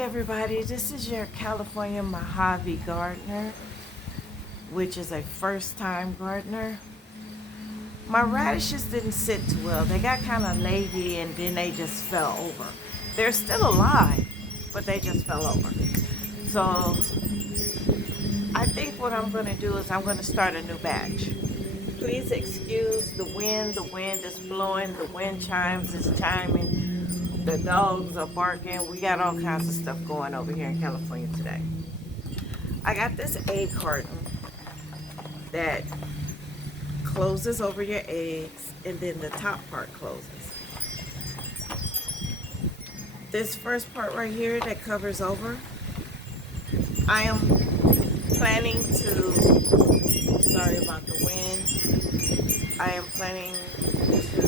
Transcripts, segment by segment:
Everybody, this is your California Mojave gardener, which is a first-time gardener. My radishes didn't sit too well. They got kind of leggy and then they just fell over. They're still alive, but they just fell over. So I think what I'm going to do is I'm going to start a new batch. Please excuse the wind. The wind is blowing. The wind chimes is chiming. The dogs are barking. We got all kinds of stuff going over here in California today. I got this egg carton that closes over your eggs and then the top part closes. This first part right here that covers over, I am planning to, sorry about the wind, I am planning to,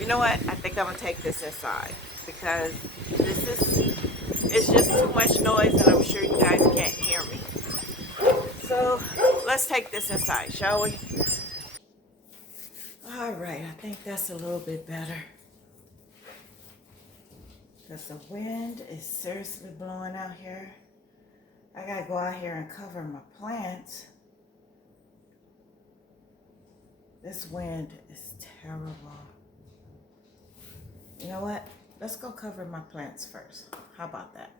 you know what, I think I'm going to take this inside because it's just too much noise and I'm sure you guys can't hear me. So let's take this inside, shall we? All right, I think that's a little bit better. Because the wind is seriously blowing out here. I gotta go out here and cover my plants. This wind is terrible. You know what? Let's go cover my plants first. How about that?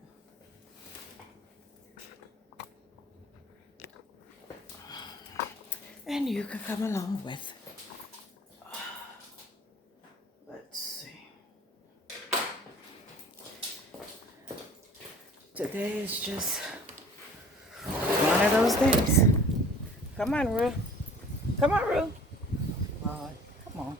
And you can come along with. Let's see. Today is just one of those days. Come on, Rue. Come on, Rue. Lord, come on.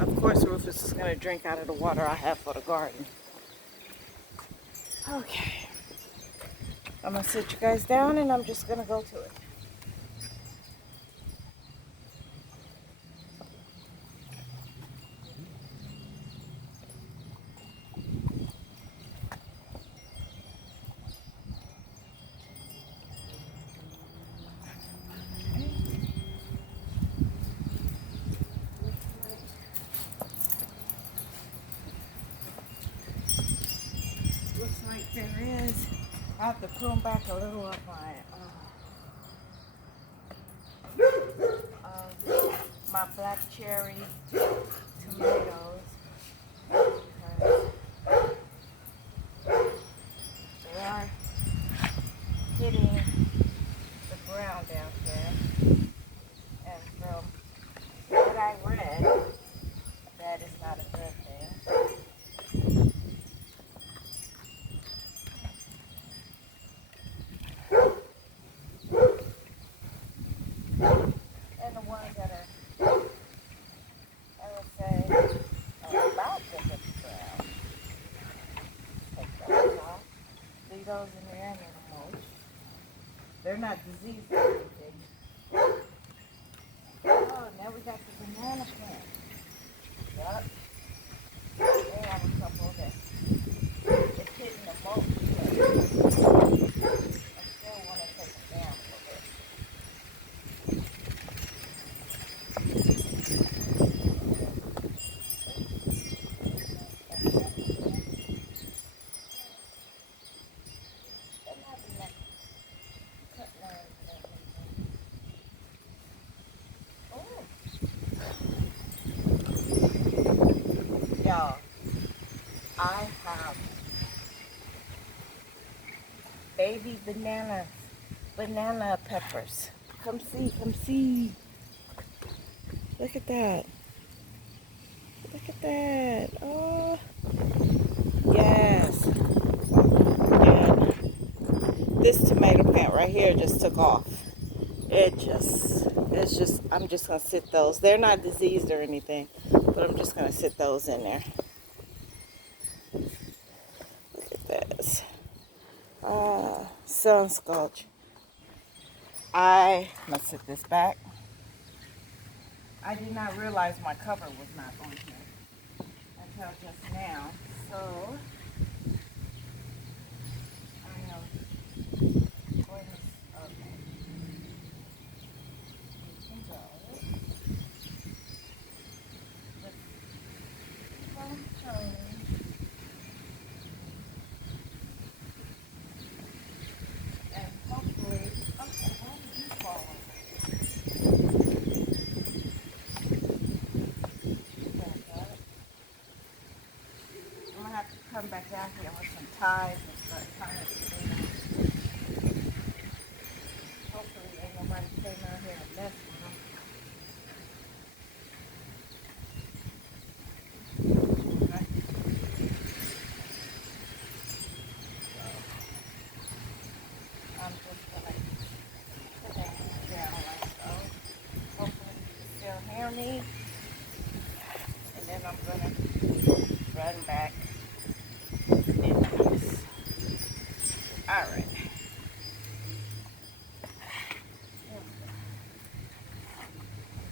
Of course, Rufus is going to drink out of the water I have for the garden. Okay. I'm going to sit you guys down and I'm just going to go to it. Looks like there is. I have to prune back a little of my black cherry tomatoes because they are hitting the ground down here. And from what I read, that is not a good thing. And the ones that are, I would say, are about to hit the ground, take those off, leave those in there and it'll mulch. They're not diseased or anything. Oh, now we got the banana plant. Yup. They have a couple that it's hitting the mulch. I still want to take them down a little bit. Y'all, I have baby banana peppers. Come see, come see. Look at that. Look at that. Oh, yes. And this tomato plant right here just took off. It's just, I'm just going to sit those. They're not diseased or anything, but I'm just going to sit those in there. Look at this. Sun sculpture. I'm going to sit this back. I did not realize my cover was not on here until just now. So, I am going to, okay. ties and start tying it together. Hopefully ain't nobody came out here and messed with them. Okay. So I'm just gonna put that down like so. Hopefully you can still hear me. And then I'm gonna run back in the house. Alright.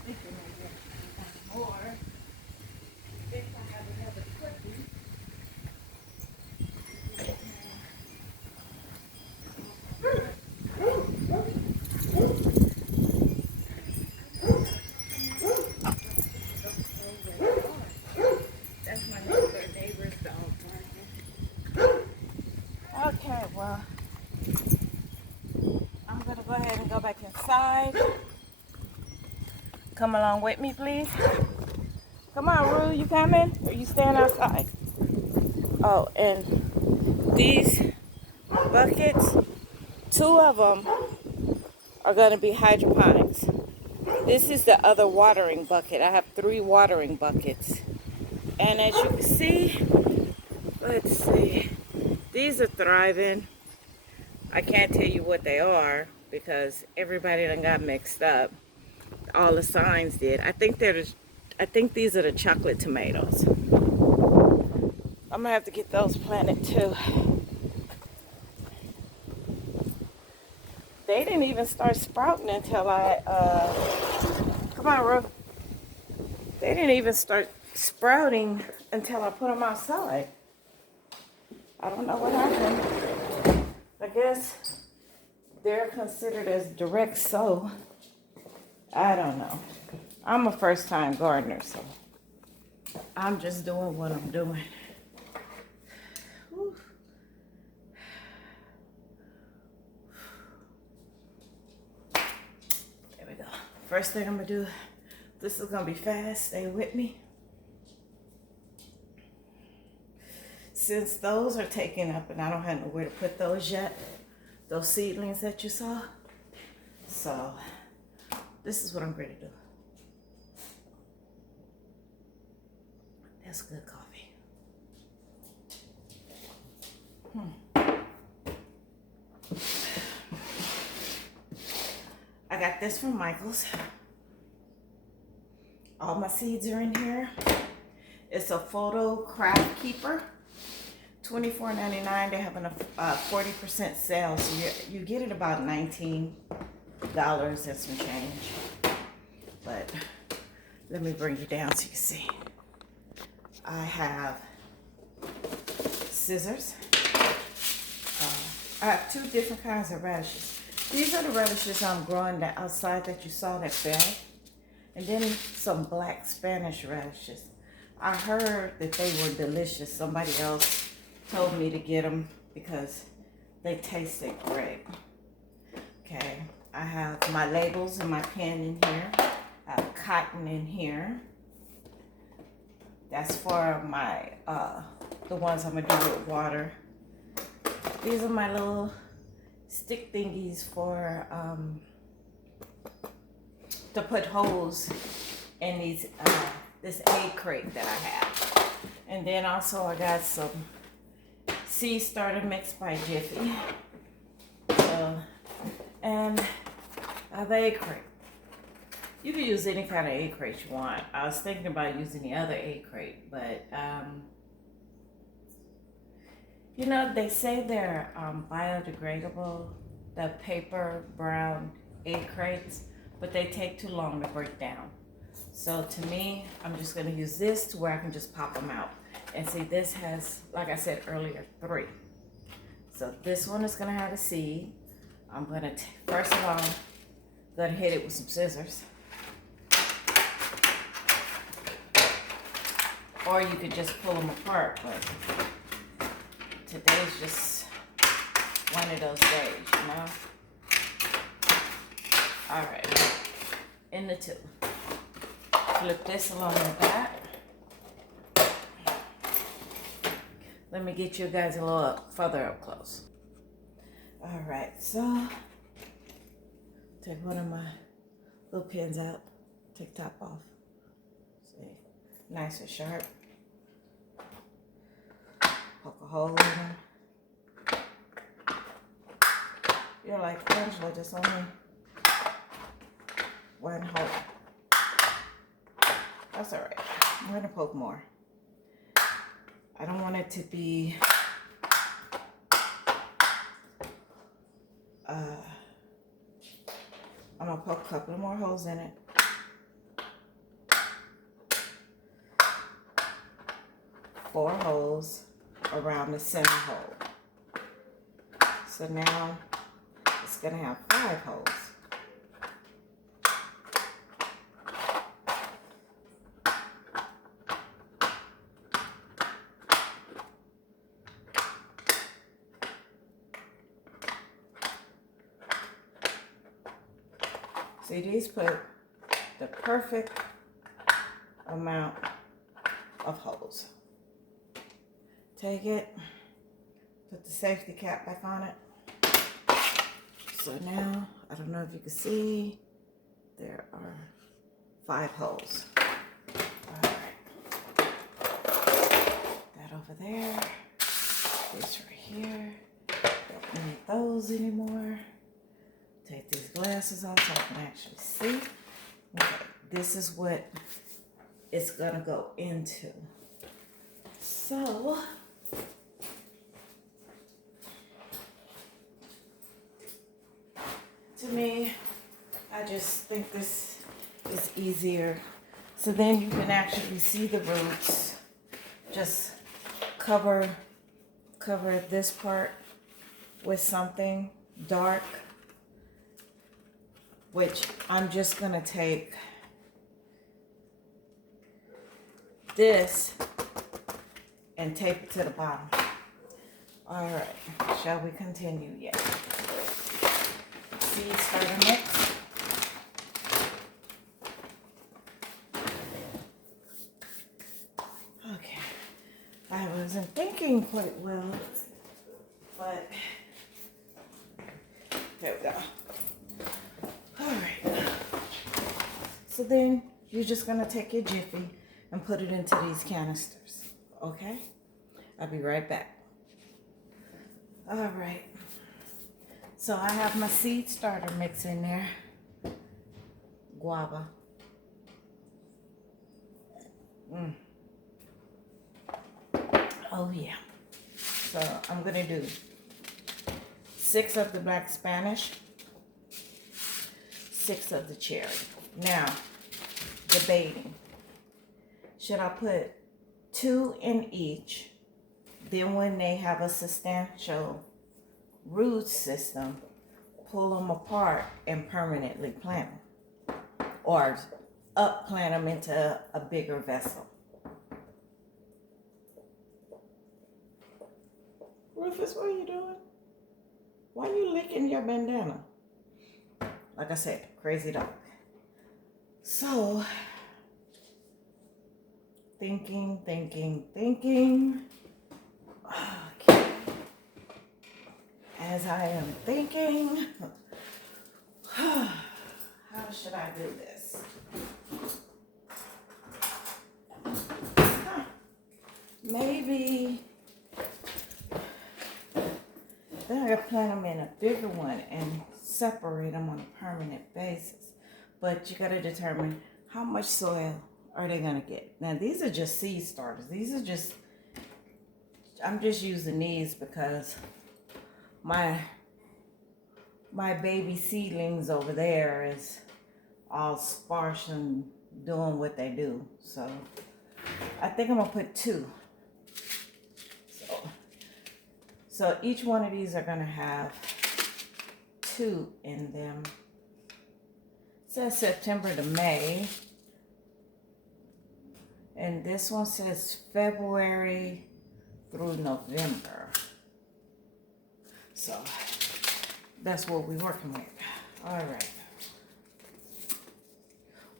Thinking maybe more. If I have another cookie. That's my neighbor's dog. Okay, well, I'm gonna go ahead and go back inside. Come along with me, please. Come on, Rue, you coming? Or you staying outside? Oh, and these buckets, 2 of them are gonna be hydroponics. This is the other watering bucket. I have 3 watering buckets. And as you can see, let's see, these are thriving. I can't tell you what they are because everybody done got mixed up. All the signs did. I think these are the chocolate tomatoes. I'm gonna have to get those planted too. They didn't even start sprouting until come on, Ru. They didn't even start sprouting until I put them outside. I don't know what happened. I guess they're considered as direct sow. I don't know. I'm a first-time gardener, so I'm just doing what I'm doing. Whew. There we go. First thing I'm gonna do, this is gonna be fast, stay with me. Since those are taken up and I don't have nowhere to put those yet, those seedlings that you saw. So this is what I'm going to do. That's good coffee. I got this from Michael's. All my seeds are in here. It's a photo craft keeper. $24.99. They're having a 40% sale, so you get it about $19 and some change. But let me bring you down so you see. I have scissors. I have 2 different kinds of radishes. These are the radishes I'm growing that outside that you saw that fell. And then some black Spanish radishes. I heard that they were delicious. Somebody else told me to get them because they tasted great. Okay, I have my labels and my pen in here. I have cotton in here. That's for my the ones I'm gonna do with water. These are my little stick thingies for to put holes in these this egg crate that I have. And then also I got some seed starter mix by Jiffy. And I have an egg crate. You can use any kind of egg crate you want. I was thinking about using the other egg crate, but you know, they say they're biodegradable, the paper brown egg crates, but they take too long to break down. So to me, I'm just gonna use this to where I can just pop them out. And see, this has, like I said earlier, 3. So this one is gonna have a seed. I'm gonna, first of all, gonna hit it with some scissors. Or you could just pull them apart, but today's just one of those days, you know? All right, in the tube. Flip this along the back. Let me get you guys a little further up close. All right, so take one of my little pins out, take top off. See, nice and sharp. Poke a hole in them. You're like, Angela, there's only one hole. That's all right. I'm gonna poke more. I don't want it to be I'm gonna poke a couple more holes in it. Four holes around the center hole. So now it's gonna have 5 holes. See, these put the perfect amount of holes. Take it, put the safety cap back on it. So now, I don't know if you can see, there are 5 holes. All right. That over there, this right here. Don't need those anymore. Take these glasses off so I can actually see. Okay, this is what it's gonna go into. So, to me, I just think this is easier. So then you can actually see the roots. Just cover this part with something dark, which I'm just gonna take this and tape it to the bottom. All right, shall we continue? Yes. Seed starter mix. Okay, I wasn't thinking quite well, but there we go. All right, so then you're just gonna take your Jiffy and put it into these canisters, okay? I'll be right back. All right, so I have my seed starter mix in there. Guava. Oh yeah. So I'm gonna do 6 of the black Spanish, 6 of the cherry. Now, debating. Should I put 2 in each? Then when they have a substantial root system, pull them apart and permanently plant them. Or plant them into a bigger vessel. Rufus, what are you doing? Why are you licking your bandana? Like I said, crazy dog. So, thinking. Okay. As I am thinking, how should I do this? Maybe then I gotta plant them in a bigger one and separate them on a permanent basis. But you gotta determine how much soil are they gonna get. Now these are just seed starters. I'm just using these because my baby seedlings over there is all sparse and doing what they do. So I think I'm gonna put 2. So each one of these are gonna have 2 in them. It says September to May. And this one says February through November. So that's what we're working with. All right.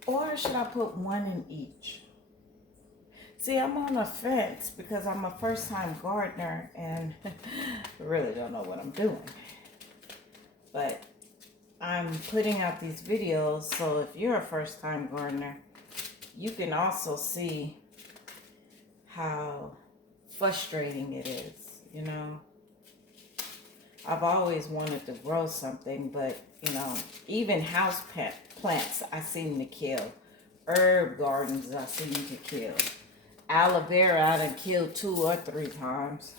Or should I put 1 in each? See, I'm on a fence because I'm a first time gardener and really don't know what I'm doing. But I'm putting out these videos so if you're a first time gardener, you can also see how frustrating it is, you know. I've always wanted to grow something, but you know, even house plants I seem to kill. Herb gardens I seem to kill. Aloe vera I done killed 2 or 3 times.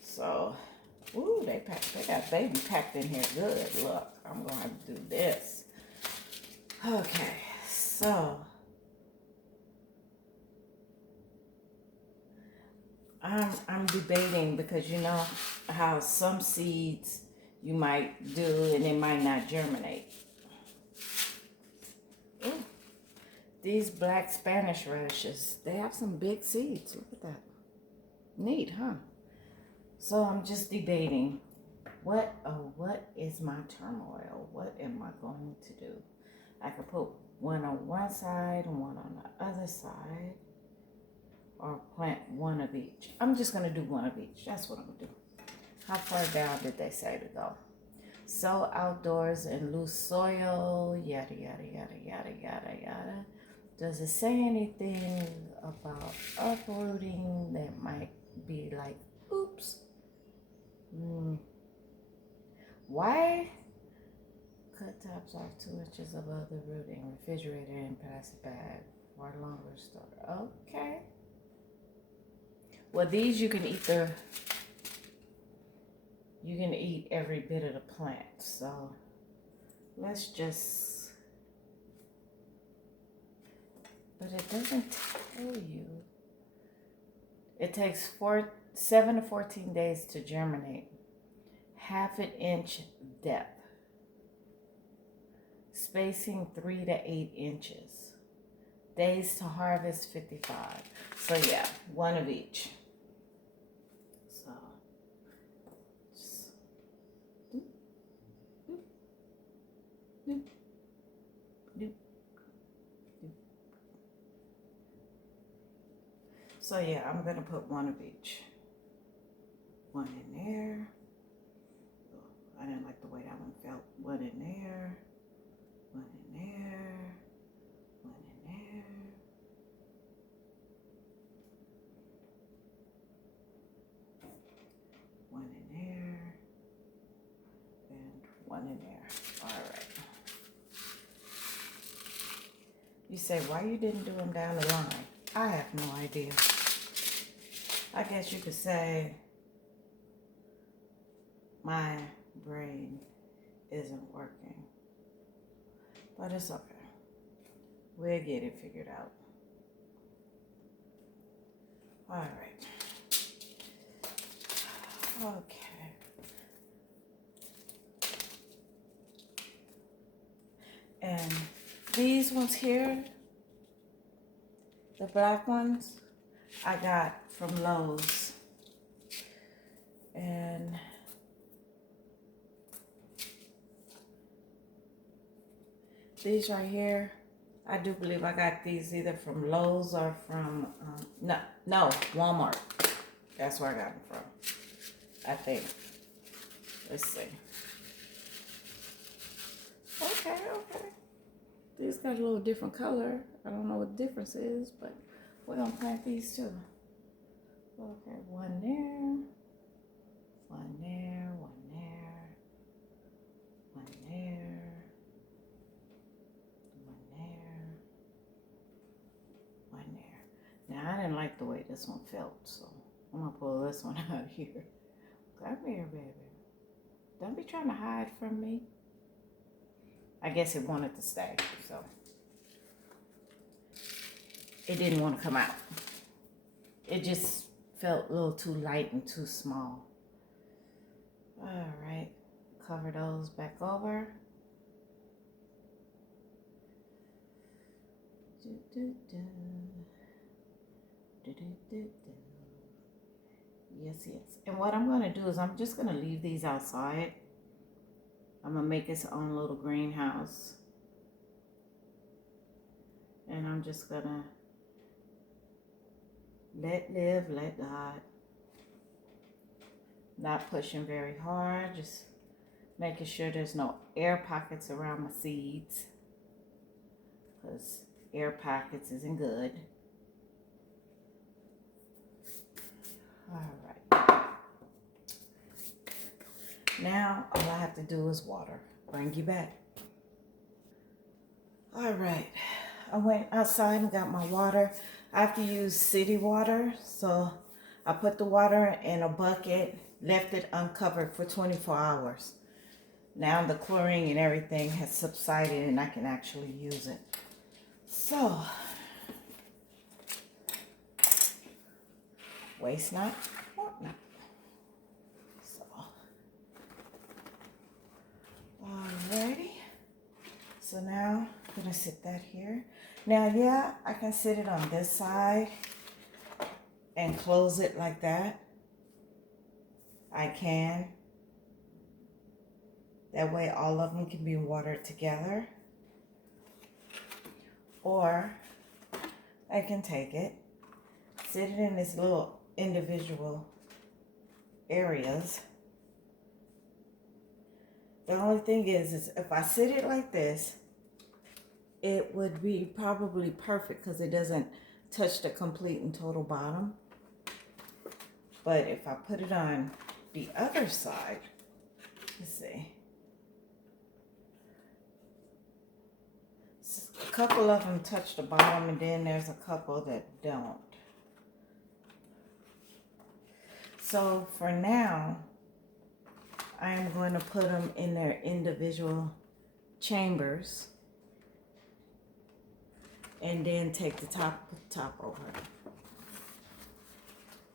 So, ooh, they got baby packed in here good. Look, I'm gonna have to do this. Okay, so I'm debating because you know how some seeds you might do and it might not germinate. Ooh, these black Spanish radishes, they have some big seeds. Look at that. Neat, huh? So I'm just debating what is my turmoil? What am I going to do? I could put one on one side and one on the other side, or plant one of each. I'm just gonna do one of each. That's what I'm gonna do. How far down did they say to go? Sow outdoors in loose soil, yada, yada, yada, yada, yada, yada. Does it say anything about uprooting that might be like, oops? Why? Cut tops off 2 inches above the rooting, refrigerator and plastic bag for longer store. Okay. Well, these you can eat every bit of the plant. So let's just, but it doesn't tell you. It takes 7 to 14 days to germinate. 1/2 inch depth. Spacing 3 to 8 inches. Days to harvest 55. So yeah, one of each. So just doop, doop, doop, doop, doop. So yeah, I'm gonna put one of each. One in there. Oh, I didn't like the way that one felt. One in there. One in there. One in there. One in there. And one in there. All right. You say, why you didn't do them down the line? I have no idea. I guess you could say my brain isn't working. But it's okay. We'll get it figured out. All right. Okay. And these ones here, the black ones, I got from Lowe's. And these right here, I do believe I got these either from Lowe's or from, no, Walmart. That's where I got them from, I think. Let's see. Okay. These got a little different color. I don't know what the difference is, but we're gonna plant these too. Okay, one there, one there, one there, one there, one there, one there. Now I didn't like the way this one felt, so I'm gonna pull this one out of here. Come here, baby. Don't be trying to hide from me. I guess it wanted to stay, so it didn't want to come out. It just felt a little too light and too small. All right, cover those back over. Yes. And what I'm going to do is I'm just going to leave these outside. I'm going to make its own little greenhouse. And I'm just going to Let live, let God. Not pushing very hard, just making sure there's no air pockets around my seeds, because air pockets isn't good. All right. Now all I have to do is water. Bring you back. All right. I went outside and got my water. I have to use city water, so I put the water in a bucket, left it uncovered for 24 hours. Now the chlorine and everything has subsided and I can actually use it. So, waste not, want not. So, alrighty. So now I'm gonna sit that here. Now, yeah, I can sit it on this side and close it like that. I can. That way all of them can be watered together. Or I can take it, sit it in this little individual areas. The only thing is if I sit it like this, it would be probably perfect because it doesn't touch the complete and total bottom. But if I put it on the other side, let's see. A couple of them touch the bottom and then there's a couple that don't. So for now, I am going to put them in their individual chambers and then take the top over.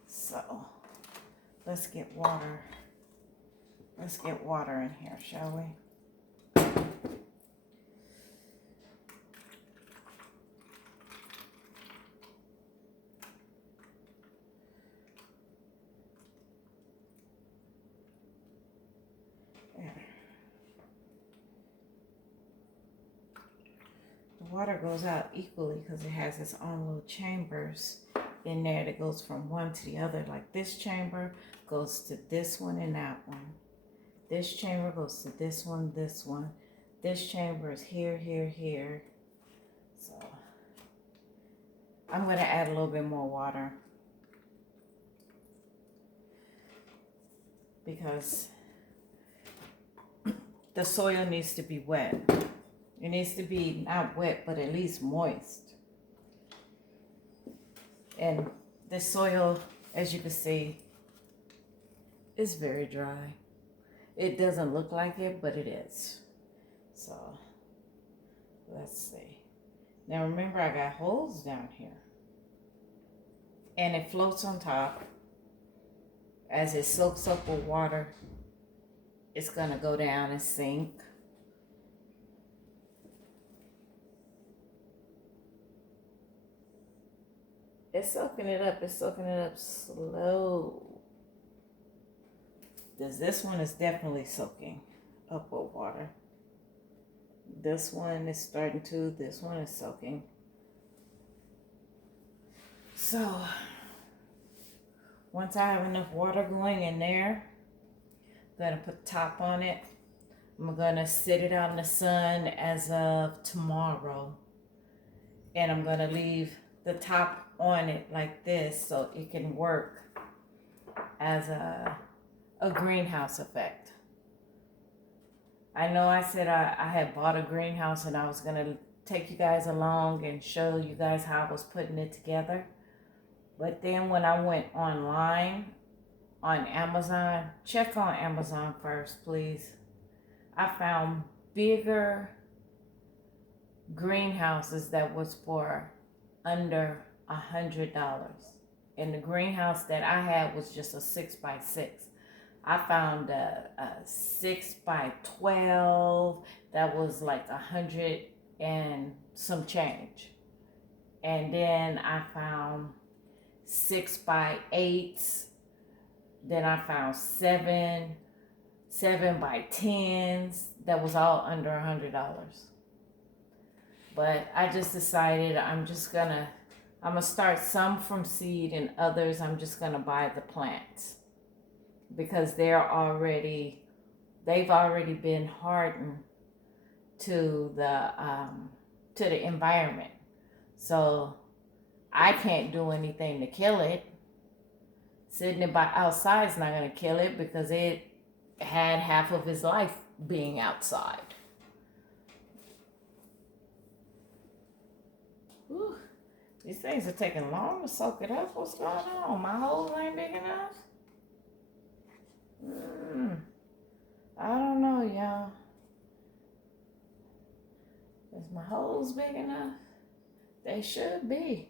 So let's get water. Let's get water in here, shall we? Water goes out equally because it has its own little chambers in there that goes from one to the other. Like this chamber goes to this one and that one. This chamber goes to this one, this one. This chamber is here, here, here. So I'm going to add a little bit more water because the soil needs to be wet. It needs to be not wet, but at least moist. And the soil, as you can see, is very dry. It doesn't look like it, but it is. So, let's see. Now remember, I got holes down here. And it floats on top. As it soaks up with water, it's gonna go down and sink. It's soaking it up. It's soaking it up slow. This one is definitely soaking up with water. This one is starting to. This one is soaking. So, once I have enough water going in there, I'm going to put the top on it. I'm going to sit it out in the sun as of tomorrow. And I'm going to leave the top on it like this so it can work as a greenhouse effect. I know I said I had bought a greenhouse and I was going to take you guys along and show you guys how I was putting it together. But then when I went online on Amazon, check on Amazon first, please. I found bigger greenhouses that was for under $100. And the greenhouse that I had was just a 6x6. I found a 6x12 that was like 100 and some change. And then I found 6x8s. Then I found 7x10s that was all under $100. But I just decided I'm I'm going to start some from seed and others I'm just going to buy the plants because they've already been hardened to the environment. So I can't do anything to kill it. Sitting it by outside is not going to kill it because it had half of its life being outside. Whew. These things are taking long to soak it up. What's going on? My holes ain't big enough? I don't know, y'all. Is my holes big enough? They should be.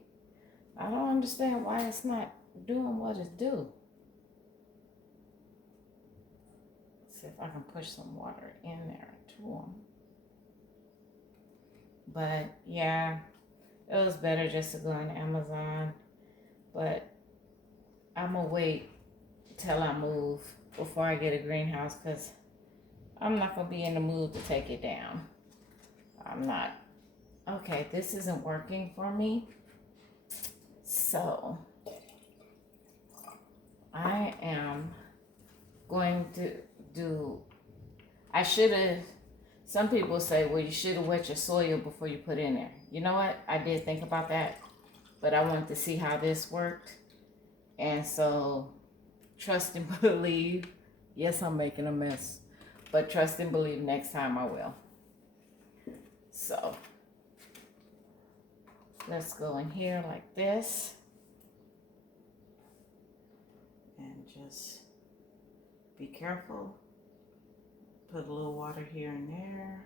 I don't understand why it's not doing what it's due. Let's see if I can push some water in there to them. But yeah, it was better just to go on Amazon. But I'm gonna wait till I move before I get a greenhouse because I'm not gonna be in the mood to take it down. I'm not. Okay, this isn't working for me. So I am going to do, some people say, well, you should have wet your soil before you put in there. You know what? I did think about that, but I wanted to see how this worked. And so trust and believe. Yes, I'm making a mess, but trust and believe next time I will. So let's go in here like this and just be careful. Put a little water here and there.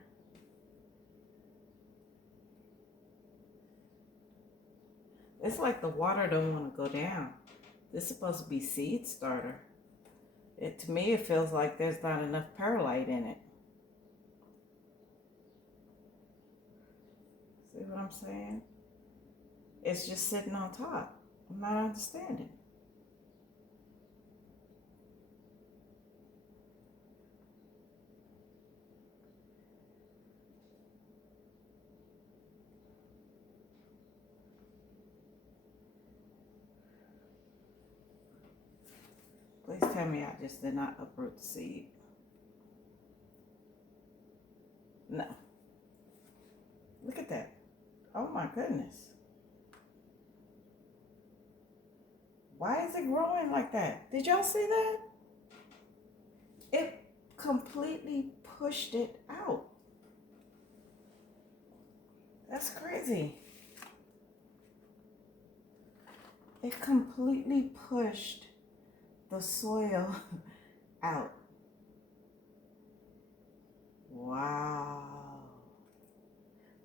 It's like the water don't want to go down. This is supposed to be seed starter. To me, it feels like there's not enough perlite in it. See what I'm saying? It's just sitting on top. I'm not understanding. Please tell me I just did not uproot the seed. No. Look at that. Oh my goodness. Why is it growing like that? Did y'all see that? It completely pushed it out. That's crazy. It completely pushed the soil out. Wow.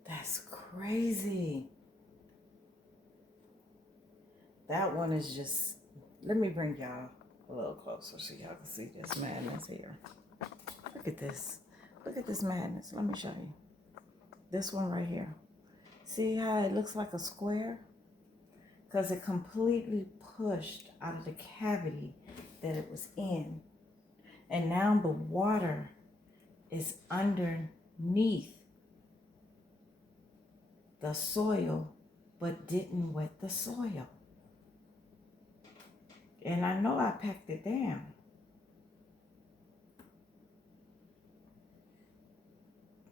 That's crazy. That one is just, let me bring y'all a little closer so y'all can see this madness here. Look at this. Look at this madness. Let me show you. This one right here. See how it looks like a square? Because it completely pushed out of the cavity that it was in. And now the water is underneath the soil, but didn't wet the soil. And I know I packed it down.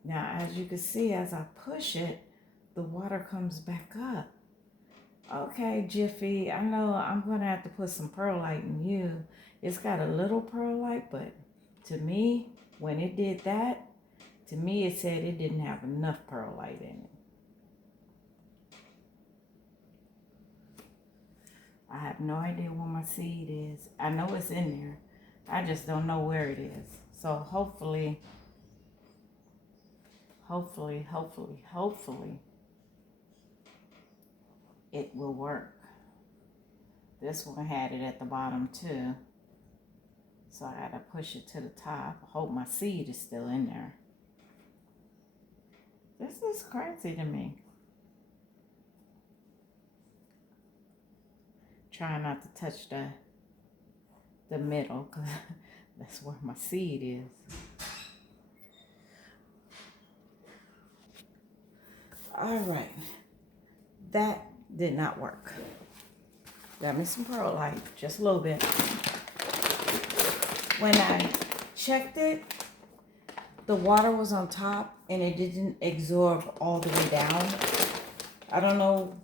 Now, as you can see, as I push it, the water comes back up. Okay, Jiffy, I know I'm going to have to put some perlite in you. It's got a little perlite, but to me, when it did that, to me it said it didn't have enough perlite in it. I have no idea where my seed is. I know it's in there. I just don't know where it is. So hopefully, it will work. This one had it at the bottom too. So I gotta push it to the top. I hope my seed is still in there. This is crazy to me. Trying not to touch the middle because that's where my seed is. All right. That did not work. Got me some perlite, just a little bit. When I checked it, the water was on top and it didn't absorb all the way down. I don't know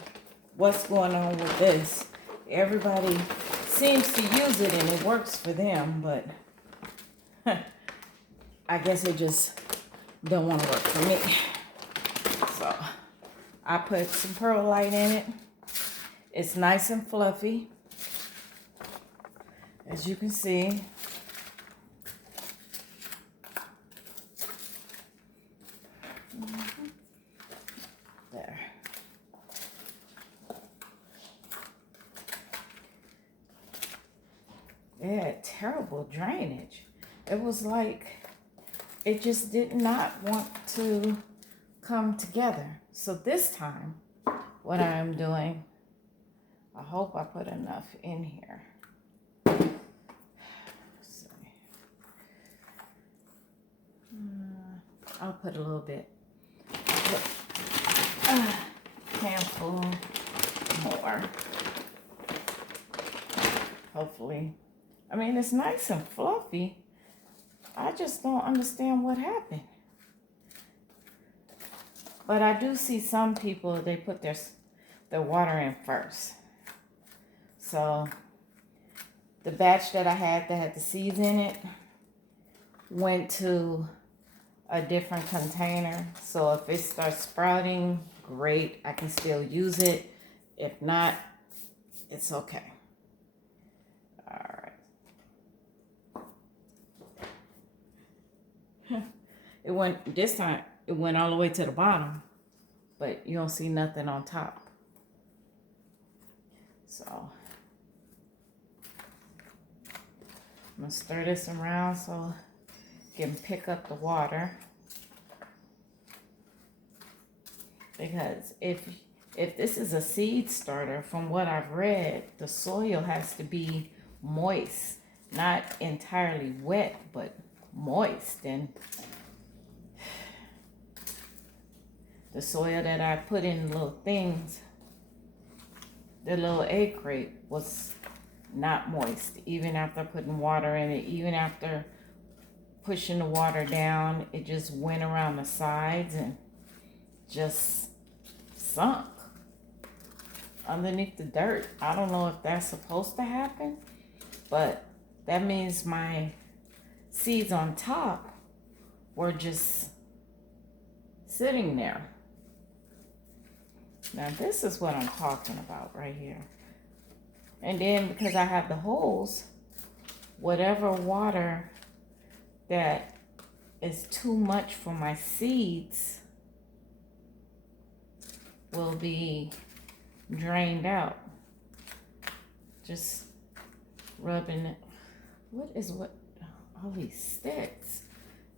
what's going on with this. Everybody seems to use it and it works for them, but I guess it just don't want to work for me. So I put some perlite in it. It's nice and fluffy, as you can see. There. It had terrible drainage. It was like it just did not want to come together. So this time, what I'm doing, I hope I put enough in here. Let's see. I'll put a little bit. Handful more. Hopefully. I mean, it's nice and fluffy. I just don't understand what happened. But I do see some people, they put their water in first. So the batch that I had that had the seeds in it went to a different container. So if it starts sprouting, great, I can still use it. If not, it's okay. All right. It went, this time, it went all the way to the bottom, but you don't see nothing on top. So I'm gonna stir this around so it can pick up the water. Because if this is a seed starter, from what I've read, the soil has to be moist, not entirely wet, but moist. And the soil that I put in little things, the little egg crate, was not moist. Even after putting water in it, even after pushing the water down, it just went around the sides and just sunk underneath the dirt. I don't know if that's supposed to happen, but that means my seeds on top were just sitting there. Now this is what I'm talking about right here. And then because I have the holes, whatever water that is too much for my seeds will be drained out. Just rubbing it. What all these sticks?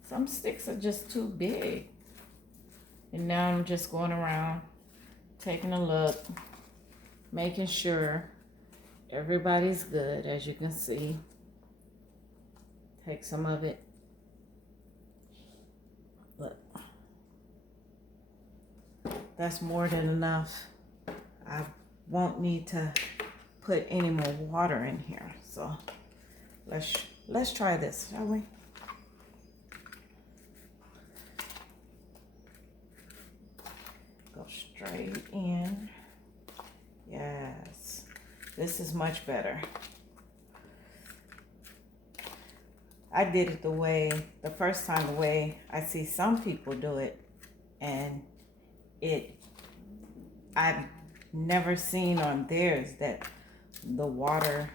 Some sticks are just too big. And now I'm just going around taking a look, making sure everybody's good. As you can see, take some of it. Look, that's more than enough. I won't need to put any more water in here. So let's try this, shall we? Go straight in. Yes, this is much better. I did it the first time the way I see some people do it, and I've never seen on theirs that the water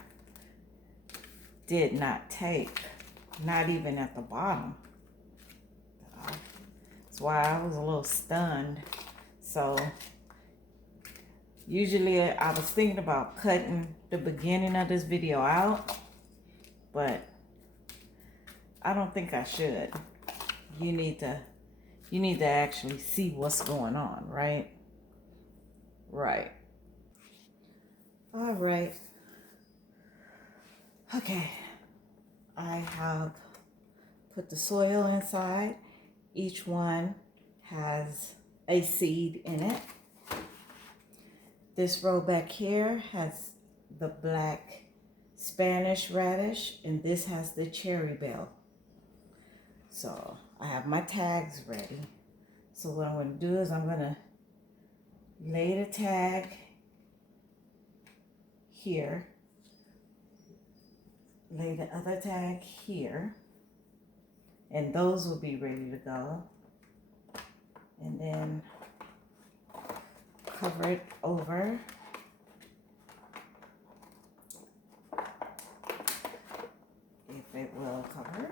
did not take, not even at the bottom. That's why I was a little stunned. So usually I was thinking about cutting the beginning of this video out, but I don't think I should. You need to actually see what's going on, right? Right. All right. Okay. I have put the soil inside. Each one has a seed in it. This row back here has the black Spanish radish, and this has the Cherry Belle. So I have my tags ready. So what I'm going to do is I'm going to lay the tag here, lay the other tag here, and those will be ready to go. And then cover it over. If it will cover.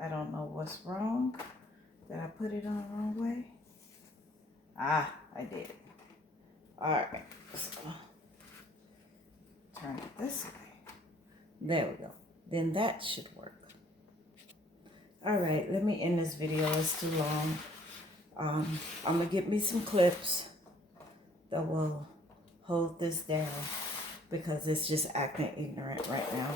I don't know what's wrong. Did I put it on the wrong way? Ah, I did. Alright, so turn it this way. There we go. Then that should work. Alright, let me end this video. It's too long. I'm going to get me some clips that will hold this down because it's just acting ignorant right now.